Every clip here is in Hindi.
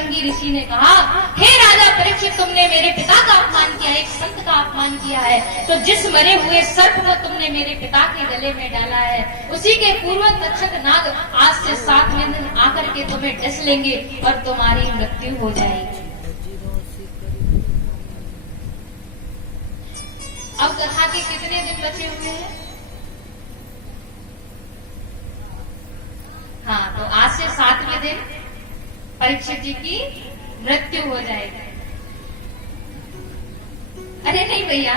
शृंगी ऋषि ने कहा, हे राजा परीक्षित, तुमने मेरे पिता का अपमान किया, एक संत का अपमान किया है, तो जिस मरे हुए सर्प को तुमने मेरे पिता के गले में डाला है, उसी के पूर्व तक्षक नाग आज से 7वें दिन आकर के तुम्हें डस लेंगे और तुम्हारी मृत्यु हो जाएगी। अब कथा के कितने दिन बचे हुए हैं? हाँ, तो आज से 7वें दिन परीक्षित जी की मृत्यु हो जाएगी। अरे नहीं भैया,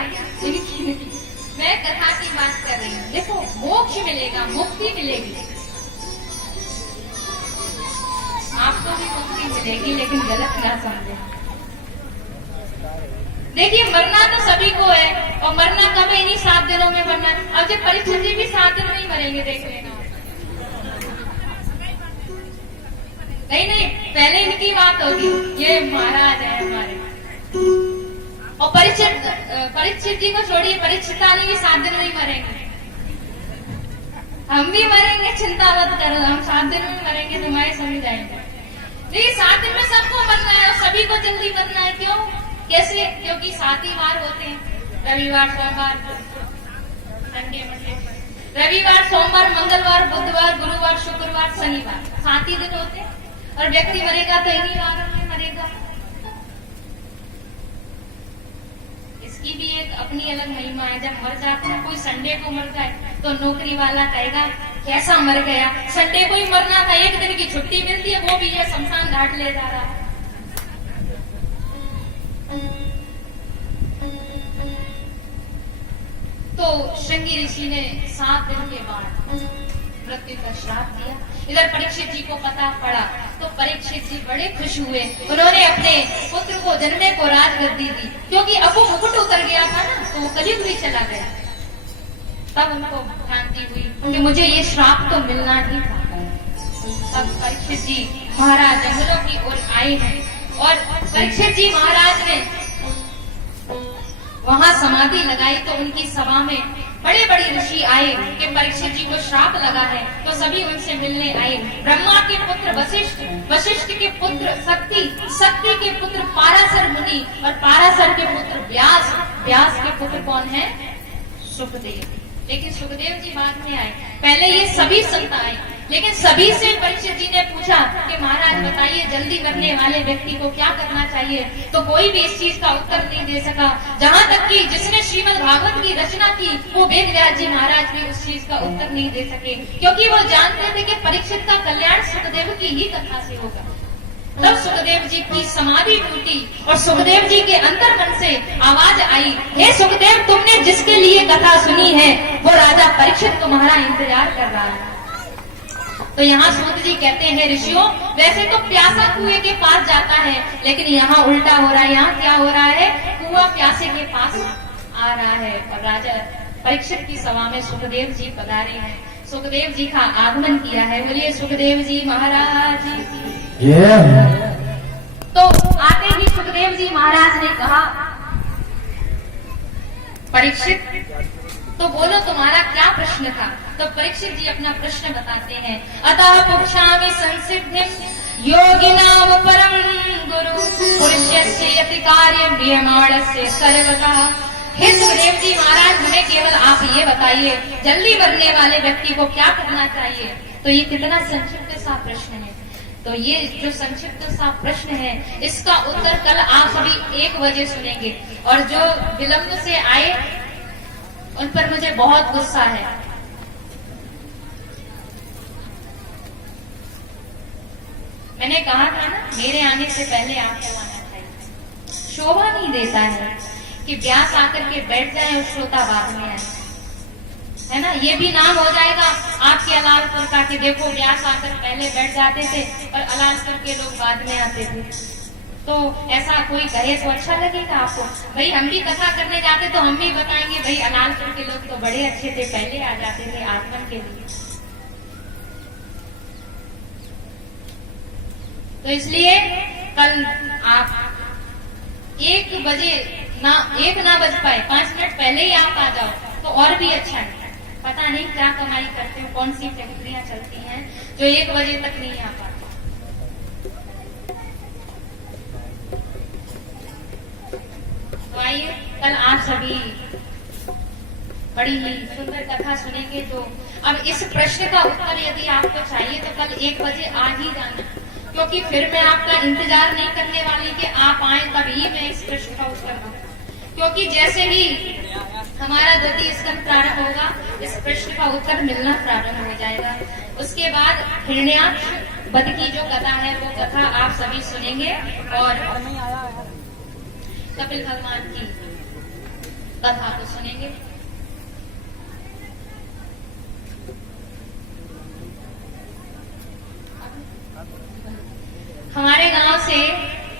मैं कथा की बात कर रही हूँ। देखो, मोक्ष मिलेगा, मुक्ति मिलेगी, आपको भी मुक्ति मिलेगी, लेकिन गलत ना समझे। देखिए, मरना तो सभी को है, और मरना कब है? इन्हीं 7 दिनों में मरना है। अब जब परीक्षित जी भी 7 दिन में ही मरेंगे, देख लेना। नहीं, पहले इनकी बात होगी, ये महाराज है हमारे। और परीक्षित जी को छोड़िए, परीक्षितानी भी 7 दिन में ही मरेंगे। हम भी मरेंगे, चिंता मत करो, हम 7 दिन में मरेंगे, तुम्हारे समझ आएंगे। नहीं, 7 दिन में सबको मरना है, और सभी को जल्दी मरना है। क्यों? कैसे? क्योंकि 7 ही वार होते हैं, रविवार, सोमवार, संडे, मंडे, रविवार, सोमवार, मंगलवार, बुधवार, गुरुवार, शुक्रवार, शनिवार, 7 ही दिन होते हैं। और व्यक्ति मरेगा तो इन्हीं वारों में मरेगा। इसकी भी एक अपनी अलग महिमा है। जब मर जाते हैं, कोई संडे को मर जाए तो नौकरी वाला कहेगा कैसा मर गया, संडे को ही मरना था, 1 दिन की छुट्टी मिलती है, वो भी ये शमशान घाट ले जा रहा है। तो शृंगी ऋषि ने 7 दिन के बाद मृत्यु का श्राप दिया। इधर परीक्षित जी को पता पड़ा तो परीक्षित जी बड़े खुश हुए। उन्होंने अपने पुत्र को जन्मे को राजगद्दी दी, क्योंकि अब वो मुकुट उतर गया था ना, तो वो कलयुग भी चला गया। तब उनको भ्रांति हुई कि मुझे ये श्राप तो मिलना ही था। तब परीक्षित जी महाराज जंगलों की ओर आए हैं, और परीक्षित जी महाराज ने वहां समाधि लगाई, तो उनकी सभा में बड़े बड़े ऋषि आए कि परीक्षित जी को श्राप लगा है, तो सभी उनसे मिलने आए। ब्रह्मा के पुत्र वशिष्ठ, वशिष्ठ के पुत्र शक्ति, शक्ति के पुत्र पाराशर मुनि, और पाराशर के पुत्र व्यास, व्यास के पुत्र कौन है? सुखदेव। लेकिन सुखदेव जी बाद में आए, पहले ये सभी संत आए। लेकिन सभी से परीक्षित जी ने पूछा कि महाराज बताइए, जल्दी मरने वाले व्यक्ति को क्या करना चाहिए? तो कोई भी इस चीज का उत्तर नहीं दे सका। जहाँ तक कि जिसने श्रीमद् भागवत की रचना की, वो वेद व्यास जी महाराज भी उस चीज का उत्तर नहीं दे सके, क्योंकि वो जानते थे कि परीक्षित का कल्याण सुखदेव की ही कथा से होगा। तब सुखदेव जी की समाधि टूटी, और सुखदेव जी के अंतर मन से आवाज आई, हे सुखदेव, तुमने जिसके लिए कथा सुनी है वो राजा परीक्षित तुम्हारा इंतजार कर रहा है। तो यहाँ सूत जी कहते हैं, ऋषियों, वैसे तो प्यासा कुएं के पास जाता है, लेकिन यहाँ उल्टा हो रहा है। यहाँ क्या हो रहा है? कुआं प्यासे के पास आ रहा है। और राजा परीक्षित की सभा में सुखदेव जी पधारे हैं, सुखदेव जी का आगमन किया है। बोलिए सुखदेव जी महाराज जी। तो आते ही सुखदेव जी महाराज ने कहा, परीक्षित, तो बोलो तुम्हारा क्या प्रश्न था? तो परीक्षित जी अपना प्रश्न बताते हैं। अतः पुच्छामि संसिद्धिं योगिनाम परम गुरु पुरुषस्य यति कार्यं क्रियमाणस्य सर्वतः। हे सुखदेव जी महाराज, हमें केवल आप ये बताइए, जल्दी मरने वाले व्यक्ति को क्या करना चाहिए? तो ये कितना संक्षिप्त सा प्रश्न है। तो ये जो संक्षिप्त सा प्रश्न है, इसका उत्तर कल आप सभी 1 बजे सुनेंगे। और जो विलंब से आए उन पर मुझे बहुत गुस्सा है। मैंने कहा था ना, मेरे आने से पहले आपको आना चाहिए। शोभा नहीं देता है कि व्यास आकर के बैठ जाए और श्रोता बाद में आए, है ना? ये भी नाम हो जाएगा आपके अलालपुर का कि देखो व्यास आकर पहले बैठ जाते थे और अलालपुर के लोग बाद में आते थे। तो ऐसा कोई कहे तो अच्छा लगेगा आपको? भाई हम भी कथा करने जाते तो हम भी बताएंगे, भाई अलालपुर के लोग तो बड़े अच्छे थे, पहले आ जाते थे आगमन के लिए। तो इसलिए कल आप 1 बजे ना, 1 ना बज पाए, 5 मिनट पहले ही आप आ जाओ तो और भी अच्छा है। पता नहीं क्या कमाई करते हो, कौन सी फैक्ट्रियां चलती हैं जो 1 बजे तक नहीं आ पाती। सभी बड़ी ही सुंदर कथा सुनेंगे। तो अब इस प्रश्न का उत्तर यदि आपको चाहिए तो कल 1 बजे आ ही जाना, क्योंकि फिर मैं आपका इंतजार नहीं करने वाली कि आप आए तभी मैं इस प्रश्न का उत्तर दूं, क्योंकि जैसे ही हमारा द्वितीय स्कंद प्रारंभ होगा इस प्रश्न का उत्तर मिलना प्रारंभ हो जाएगा। उसके बाद हिरण्याक्ष वध की जो कथा है वो कथा आप सभी सुनेंगे और कपिल भगवान की कथा को सुनेंगे। हमारे गांव से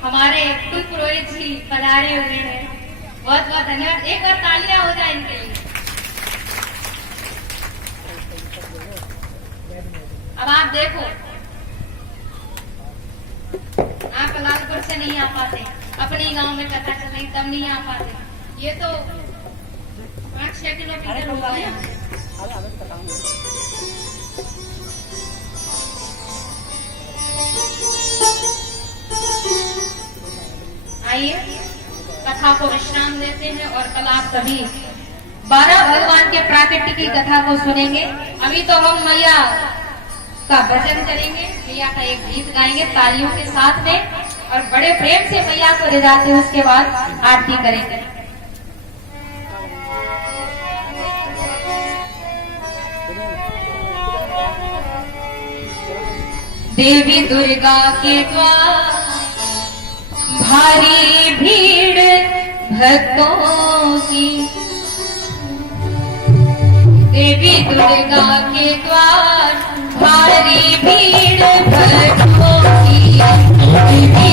हमारे कुल पुरोहित जी पधारे हुए हैं, बहुत बहुत धन्यवाद। एक बार तालियां हो जाए इनके लिए। अब आप देखो, आप कलालपुर से नहीं आ पाते, अपने गांव में कथा चल रही तब नहीं आ पाते, ये तो 5-6 किलोमीटर हो गए। आइए कथा को विश्राम देते हैं और कल आप सभी 12 भगवान के प्राकट्य की कथा को सुनेंगे। अभी तो हम मैया का भजन करेंगे, मैया का एक गीत गाएंगे तालियों के साथ में और बड़े प्रेम से मैया को ले जाते हैं। उसके बाद आरती करेंगे। देवी दुर्गा के द्वार भारी भीड़ भक्तों की, देवी दुर्गा के द्वार भारी भीड़ भक्तों की।